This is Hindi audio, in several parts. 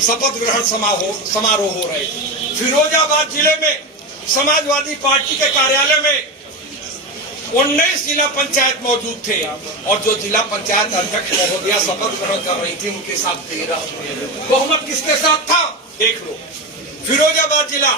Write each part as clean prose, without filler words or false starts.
शपथ ग्रहण समारोह हो रहे थे। फिरोजाबाद जिले में समाजवादी पार्टी के कार्यालय में 19 जिला पंचायत मौजूद थे और जो जिला पंचायत अध्यक्ष महोदया शपथ ग्रहण कर रही थी उनके साथ 13। बहुमत किसके साथ था देख लो। फिरोजाबाद जिला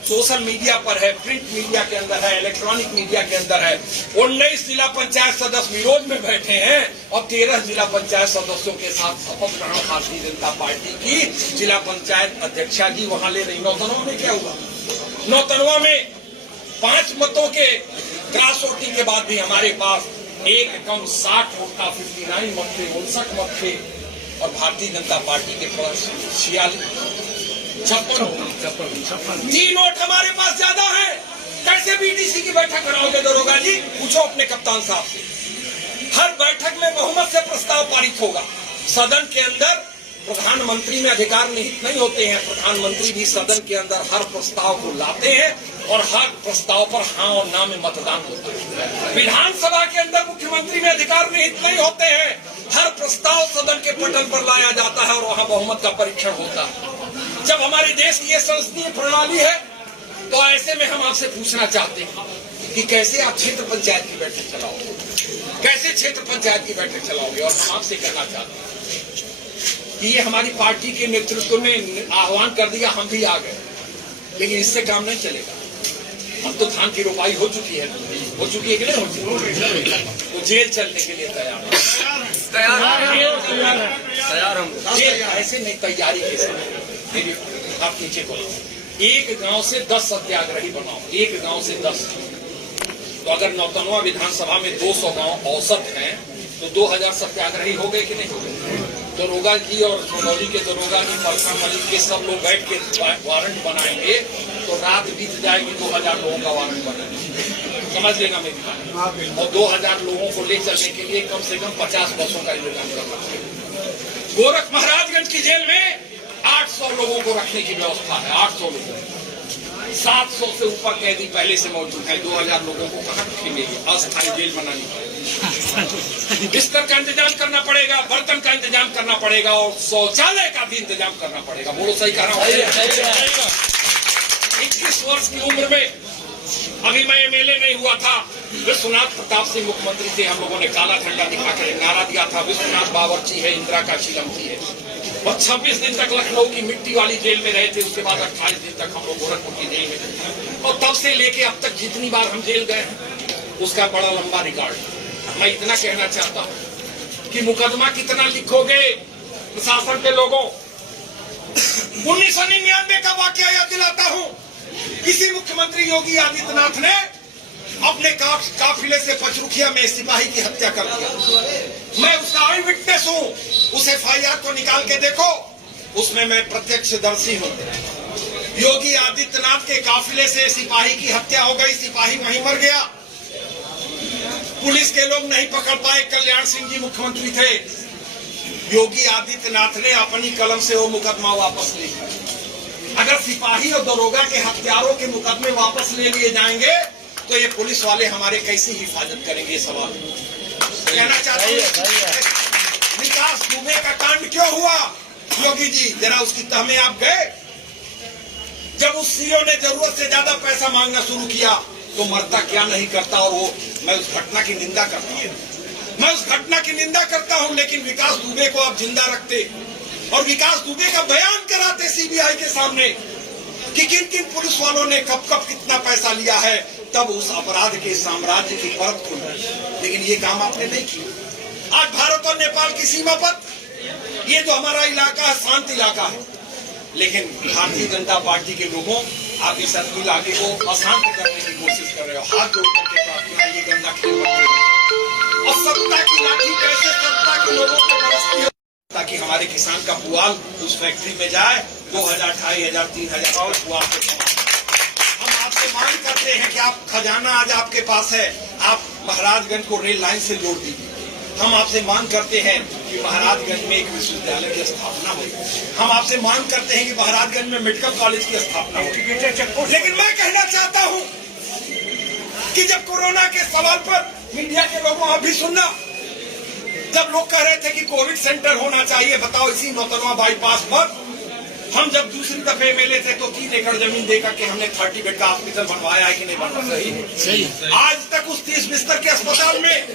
सोशल मीडिया पर है, प्रिंट मीडिया के अंदर है, इलेक्ट्रॉनिक मीडिया के अंदर है। 19 जिला पंचायत सदस्य विरोध में बैठे हैं और 13 जिला पंचायत सदस्यों के साथ शपथ ग्रहण भारतीय जनता पार्टी की जिला पंचायत अध्यक्षा जी वहां ले रही। नौतनवा में क्या हुआ? नौतनवा में 5 मतों के क्रॉस वोटिंग के बाद भी हमारे पास एक कम 60 वोट का 59 मत थे, 59 मत थे और भारतीय जनता पार्टी के पास 56 3 वोट हमारे पास ज्यादा है। कैसे बीडीसी की बैठक कराओगे दरोगा जी? पूछो अपने कप्तान साहब से। हर बैठक में बहुमत से प्रस्ताव पारित होगा। सदन के अंदर प्रधानमंत्री में अधिकार निहित नहीं होते हैं। प्रधानमंत्री भी सदन के अंदर हर प्रस्ताव को लाते हैं और हर प्रस्ताव पर हाँ और ना में मतदान होता है। विधानसभा के अंदर मुख्यमंत्री में अधिकार निहित नहीं होते हैं। हर प्रस्ताव सदन के पटल पर लाया जाता है और वहाँ बहुमत का परीक्षण होता है। जब हमारे देश की ये संसदीय प्रणाली है तो ऐसे में हम आपसे पूछना चाहते हैं कि कैसे आप क्षेत्र पंचायत की बैठक चलाओगे, कैसे क्षेत्र पंचायत की बैठक चलाओगे। और हम आपसे कहना चाहते हैं कि ये हमारी पार्टी के नेतृत्व ने आह्वान कर दिया, हम भी आ गए, लेकिन इससे काम नहीं चलेगा। अब तो धान की रोपाई हो चुकी है कि नहीं हो चुकी? तो जेल चलने के लिए तैयार हम जेल ऐसे नहीं, तैयारी के साथ। आप नीचे बोलो, एक गांव से 10 सत्याग्रही बनाओ, एक गांव से 10। तो अगर नौतनवा विधानसभा में 200 गांव औसत हैं तो 2000 सत्याग्रही हो गए कि नहीं हो गए? दरोगा जी और सोनौली के दरोगा जी, परसा मलिक के सब लोग बैठ के वारंट बनाएंगे तो रात बीत जाएगी, 2000 लोगों का वारंट बनेगा। समझ लेना मेरी बात। और 2000 लोगों को ले चलने के लिए कम से कम 50 बसों का इंतजाम करना चाहिए। गोरख महाराजगंज की जेल में 800 लोगों को रखने की व्यवस्था है। 800 लोगों, 700 से ऊपर कैदी पहले से मौजूद है। 2000 लोगों को कहाँ रखेंगे? अस्थायी जेल बनानी पड़ेगी। बिस्तर का इंतजाम करना पड़ेगा, बर्तन का इंतजाम करना पड़ेगा और शौचालय का भी इंतजाम करना पड़ेगा। बोलो सही कह रहा हूँ? 21 वर्ष की उम्र में अभी मैं एमएलए नहीं हुआ था, विश्वनाथ प्रताप सिंह मुख्यमंत्री थे। हम लोगों ने काला झंडा दिखाकर एक नारा दिया था, विश्वनाथ बावर्ची है, इंदिरा का शीलमती है। और 26 दिन तक लखनऊ की मिट्टी वाली जेल में रहे थे। उसके बाद 28 दिन तक हम लोग गोरखपुर की जेल में थे। और तब से लेके अब तक जितनी बार हम जेल गए उसका बड़ा लंबा रिकॉर्ड। मैं इतना कहना चाहता हूँ कि मुकदमा कितना लिखोगे प्रशासन के लोगों। 1999 का वाकया याद दिलाता हूँ। किसी मुख्यमंत्री योगी आदित्यनाथ ने अपने काफिले से पचरुखिया में सिपाही की हत्या कर दिया। मैं उसका आई विटनेस हूँ। उस FIR को निकाल के देखो, उसमें मैं प्रत्यक्षदर्शी हूँ। योगी आदित्यनाथ के काफिले से सिपाही की हत्या हो गई, सिपाही वहीं मर गया। पुलिस के लोग नहीं पकड़ पाए। कल्याण सिंह जी मुख्यमंत्री थे। योगी आदित्यनाथ ने अपनी कलम से वो मुकदमा वापस ले लिया। अगर सिपाही और दरोगा के हत्यारों के मुकदमे वापस ले लिए जाएंगे तो ये पुलिस वाले हमारे कैसी हिफाजत करेंगे? सवाल कहना चाहते हैं। विकास दुबे का कांड क्यों हुआ? योगी जी जरा उसकी तह में आप गए? जब उस सीओ ने जरूरत से ज्यादा पैसा मांगना शुरू किया तो मरता क्या नहीं करता। और वो मैं उस घटना की निंदा करता हूँ, मैं उस घटना की निंदा करता हूँ। लेकिन विकास दुबे को आप जिंदा रखते और विकास दुबे का बयान कराते सीबीआई के सामने कि किन किन पुलिस वालों ने कब कब कितना पैसा लिया है, तब उस अपराध के साम्राज्य की परत खुल गई। लेकिन ये काम आपने नहीं किया। आज भारत और नेपाल की सीमा पर ये जो हमारा इलाका है शांत इलाका है, लेकिन भारतीय जनता पार्टी के लोगों आप इस इलाके को अशांत करने की कोशिश कर रहे हो। हाथ जोड़ करके प्रार्थना, ये गंदा खेल मत खेलो। और सत्ता की लाठी कैसे सत्ता के लोगों को बरसती हो ताकि हमारे किसान का पुआल उस फैक्ट्री में जाए, 2000, 2500, 3000 और पुआल को कमाए। हम आपसे मांग करते हैं कि आप खजाना आज आपके पास है, आप महाराजगंज को रेल लाइन से जोड़ दीजिए। हम आपसे मांग करते हैं कि महाराजगंज में एक विश्वविद्यालय की स्थापना हो। हम आपसे मांग करते हैं कि महाराजगंज में मेडिकल कॉलेज की स्थापना हो। लेकिन मैं कहना चाहता हूं कि जब कोरोना के सवाल पर मीडिया के लोगों आप भी सुनना, जब लोग कह रहे थे कि कोविड सेंटर होना चाहिए, बताओ इसी नौतनवा बाईपास पर हम जब दूसरी दफे एमएलए थे तो 3 एकड़ जमीन देकर के हमने 30 बेड का हॉस्पिटल बनवाया है कि नहीं बनवाया? सही। आज तक उस 30 बिस्तर के अस्पताल में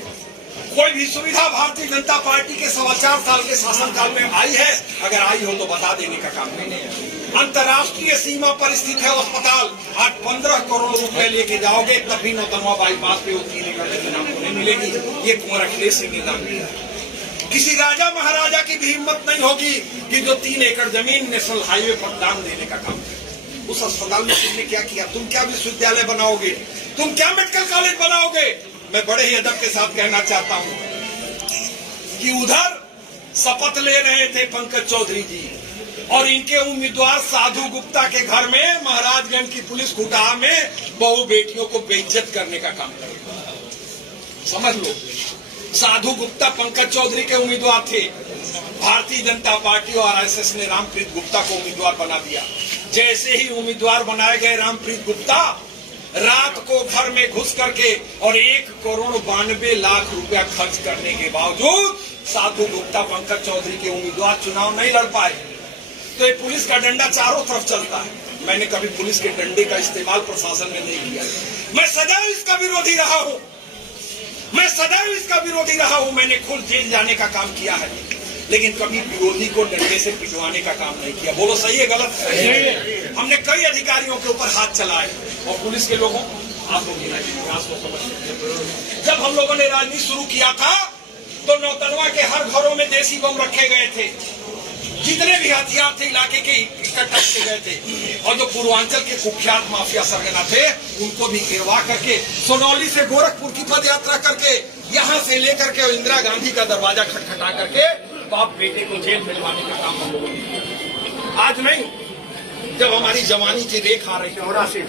कोई भी सुविधा भारतीय जनता पार्टी के 4.25 साल के शासनकाल में आई है? अगर आई हो तो बता देने का काम नहीं है। अंतर्राष्ट्रीय सीमा पर स्थित है अस्पताल। आज 15 करोड़ रुपए लेके जाओगे तब भी नौतनवा बाईपास पे वो 3 एकड़ जमीन आपको नहीं मिलेगी। ये कुंवर अखिलेश सिंह ने दान दिया। किसी राजा महाराजा की भी हिम्मत नहीं होगी कि जो 3 एकड़ जमीन नेशनल हाईवे पर दान देने का काम करे। उस अस्पताल में तुमने क्या किया? तुम क्या विश्वविद्यालय बनाओगे? तुम क्या मेडिकल कॉलेज बनाओगे? मैं बड़े ही अदब के साथ कहना चाहता हूं कि उधर शपथ ले रहे थे पंकज चौधरी जी और इनके उम्मीदवार साधु गुप्ता के घर में महाराजगंज की पुलिस खुटाहा में बहू बेटियों को बेइज्जत करने का काम करेगा। समझ लो, साधु गुप्ता पंकज चौधरी के उम्मीदवार थे। भारतीय जनता पार्टी और आरएसएस ने रामप्रीत गुप्ता को उम्मीदवार बना दिया। जैसे ही उम्मीदवार बनाए गए रामप्रीत गुप्ता, रात को घर में घुस करके और 1,92,00,000 रुपया खर्च करने के बावजूद साधु गुप्ता पंकज चौधरी के उम्मीदवार चुनाव नहीं लड़ पाए। तो ये पुलिस का डंडा चारों तरफ चलता है। मैंने कभी पुलिस के डंडे का इस्तेमाल प्रशासन में नहीं किया। मैं सदैव इसका विरोधी रहा हूं। मैंने खुद जेल जाने का काम किया है, लेकिन कभी विरोधी को डंडे से पिटवाने का काम नहीं किया। बोलो सही है गलत? सही है। हमने कई अधिकारियों के ऊपर हाथ चलाए और पुलिस के लोगों आप लोग इतिहास को समझते। जब हम लोगों ने राजनीति शुरू किया था तो नौतनवा के हर घरों में देसी बम रखे गए थे। जितने भी हथियार थे इलाके के इकट्ठा किए गए थे और जो पूर्वांचल के कुख्यात माफिया सरगना थे उनको भी गिरवा करके सोनौली से गोरखपुर की पद यात्रा करके यहाँ से लेकर के इंदिरा गांधी का दरवाजा खटखटा करके बाप बेटे को जेल भिजवाने का काम हम लोगों ने किया। आज नहीं, जब हमारी जवानी की रेख आ रही है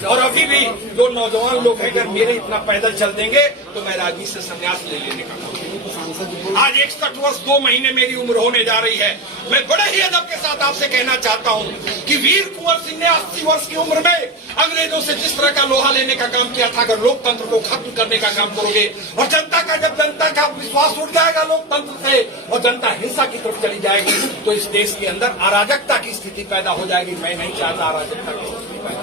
और अभी भी जो नौजवान लोग हैं अगर मेरे इतना पैदल चल देंगे तो मैं राजनीति से संन्यास ले लेने का काम। आज 61 वर्ष 2 महीने मेरी उम्र होने जा रही है। मैं बड़े ही अदब के साथ आपसे कहना चाहता हूं कि वीर कुंवर सिंह ने 80 वर्ष की उम्र में अंग्रेजों से जिस तरह का लोहा लेने का काम किया था, अगर लोकतंत्र को खत्म करने का काम करोगे और जब जनता का विश्वास उठ जाएगा लोकतंत्र से और जनता हिंसा की तरफ चली जाएगी तो इस देश के अंदर अराजकता की स्थिति पैदा हो जाएगी। मैं नहीं चाहता अराजकता की स्थिति पैदा।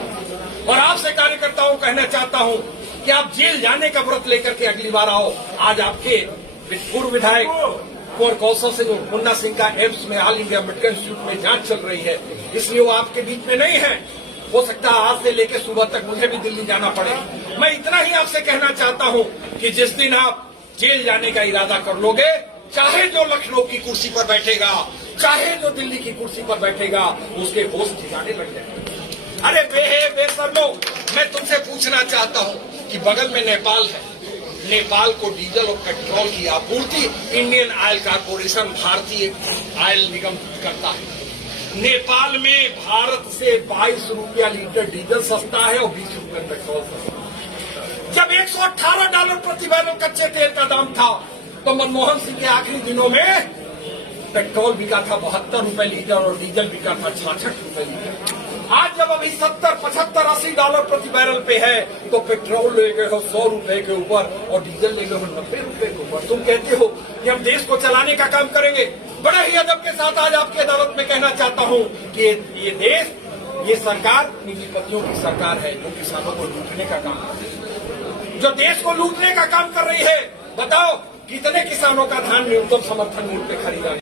और आपसे कार्यकर्ताओं कहना चाहता हूं कि आप जेल जाने का व्रत लेकर के अगली बार आओ। आज आपके पूर्व विधायक कुंवर कौशल सिंह और मुन्ना सिंह का एम्स में ऑल इंडिया मेडिकल इंस्टीट्यूट में जांच चल रही है, इसलिए वो आपके बीच में नहीं है। हो सकता है आज से लेकर सुबह तक मुझे भी दिल्ली जाना पड़े। मैं इतना ही आपसे कहना चाहता हूं कि जिस दिन आप जेल जाने का इरादा कर लोगे, चाहे जो लखनऊ की कुर्सी पर बैठेगा, चाहे जो दिल्ली की कुर्सी पर बैठेगा, उसके होश ठिकाने लग जाएंगे। अरे बेशर्मो, मैं तुमसे पूछना चाहता हूं कि बगल में नेपाल है। नेपाल को डीजल और पेट्रोल की आपूर्ति इंडियन ऑयल कॉर्पोरेशन भारतीय ऑयल निगम करता है। नेपाल में भारत से 22 रुपया लीटर डीजल सस्ता है और 20 रुपया पेट्रोल सस्ता है। जब $118 प्रति बैरल कच्चे तेल का दाम था तो मनमोहन सिंह के आखिरी दिनों में पेट्रोल बिका था 72 रुपए लीटर और डीजल बिका था 66 रुपए लीटर। आज जब अभी 70, 75, $80 प्रति बैरल पे है तो पेट्रोल ले गए हो 100 रुपए के ऊपर और डीजल ले गए हो 90 रुपए के ऊपर। तुम कहते हो कि हम देश को चलाने का काम करेंगे। बड़े ही अदब के साथ आज आपकी अदालत में कहना चाहता हूं कि ये देश, ये सरकार निजीपतियों की सरकार है जो किसानों को लूटने का काम कर रही है, जो देश को लूटने का काम कर रही है। बताओ कितने किसानों का धान न्यूनतम समर्थन मूल्य पे खरीदा?